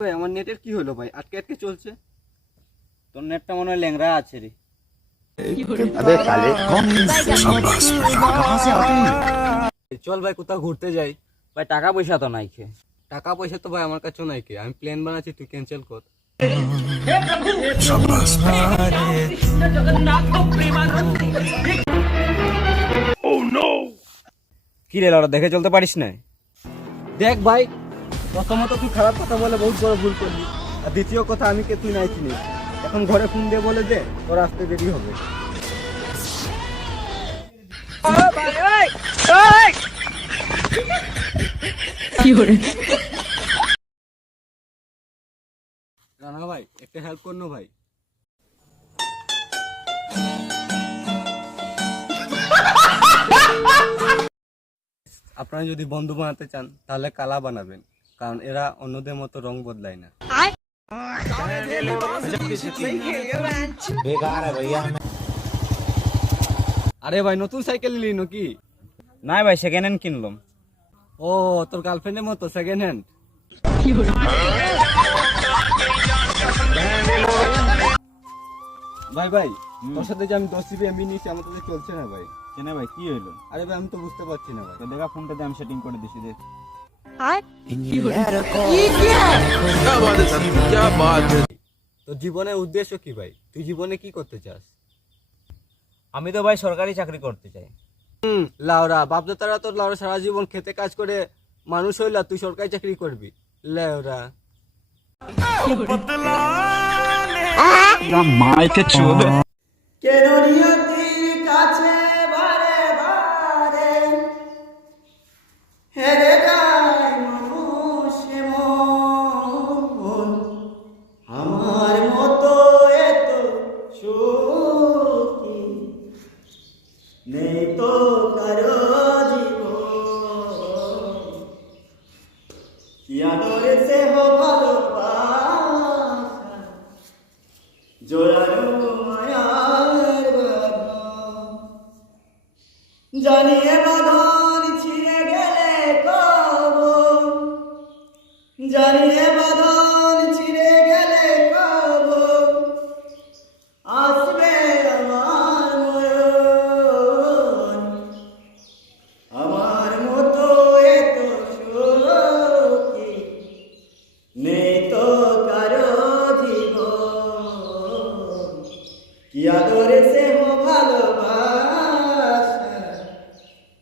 ভাই আমার নেটের কি হলো ভাই? আটকে আটকে চলছে। তোর নেটটা মনে হয় ল্যাংরা আছে রে। চল ভাই কোথাও ঘুরতে যাই। ভাই টাকা পয়সা তো নাই খে টাকা পয়সা তো ভাই আমার কাছেও নাই কি। আমি প্ল্যান বানাচ্ছি তুই ক্যান্সেল কর। কি রে লড়া দেখে চলতে পারিস না? দেখ ভাই প্রথমত তুই খারাপ কথা বলে বহুত বড় ভুল করলি। আর দ্বিতীয় কথা, আমি কে তুই নাই চিনি এখন ঘরে ফোন দিয়ে বলে দে, তোর আসতে দেরি হবে। রানা ভাই, একটা হেল্প করনো ভাই। আপনারা যদি বন্ধু বানাতে চান, তাহলে কালা বানাবেন। কারণ এরা অন্যদের মতো রং বদলায় না। আরে ভাই নতুন সাইকেল নিলি নাকি? না ভাই সেকেন্ড হ্যান্ড কিনলাম। ও তোর গার্লফ্রেন্ডের মতো সেকেন্ড হ্যান্ড ভাই ভাই তোর সাথে যে আমি দশ জিবি এমবি নিয়েছি আমার তো চলছে না ভাই। কেনে ভাই কি হইল? আরে ভাই আমি তো বুঝতে পারছি না ভাই। দেখা ফোনটাতে আমি সেটিং করে দিছি দেখ। জীবনের উদ্দেশ্য কি ভাই? তুই জীবনে কি করতে চাস? আমি তো ভাই সরকারি চাকরি করতে চাই। হুম লাউরা বাপদাতারা তোর লাউরা সারা জীবন খেতে কাজ করে মানুষ হইলা তুই সরকারি চাকরি করবি। লাউরা। কেন জানিয়ে বাঁধন ছিঁড়ে গেলে কব জানিয়ে বাঁধন ছিঁড়ে গেলে কব আসবে আমার ময়ন আমার মতো এত সুখী নেই তো কারও জীবন। কি আদরে সে ভালোবাসা?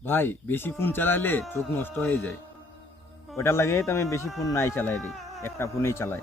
ভাই, বেশি ফোন চালাইলে চোখ নষ্ট হয়ে যায়। ওটা লাগে তো আমি বেশি ফোন নাই চালাই রে একটা ফোনেই চালাই।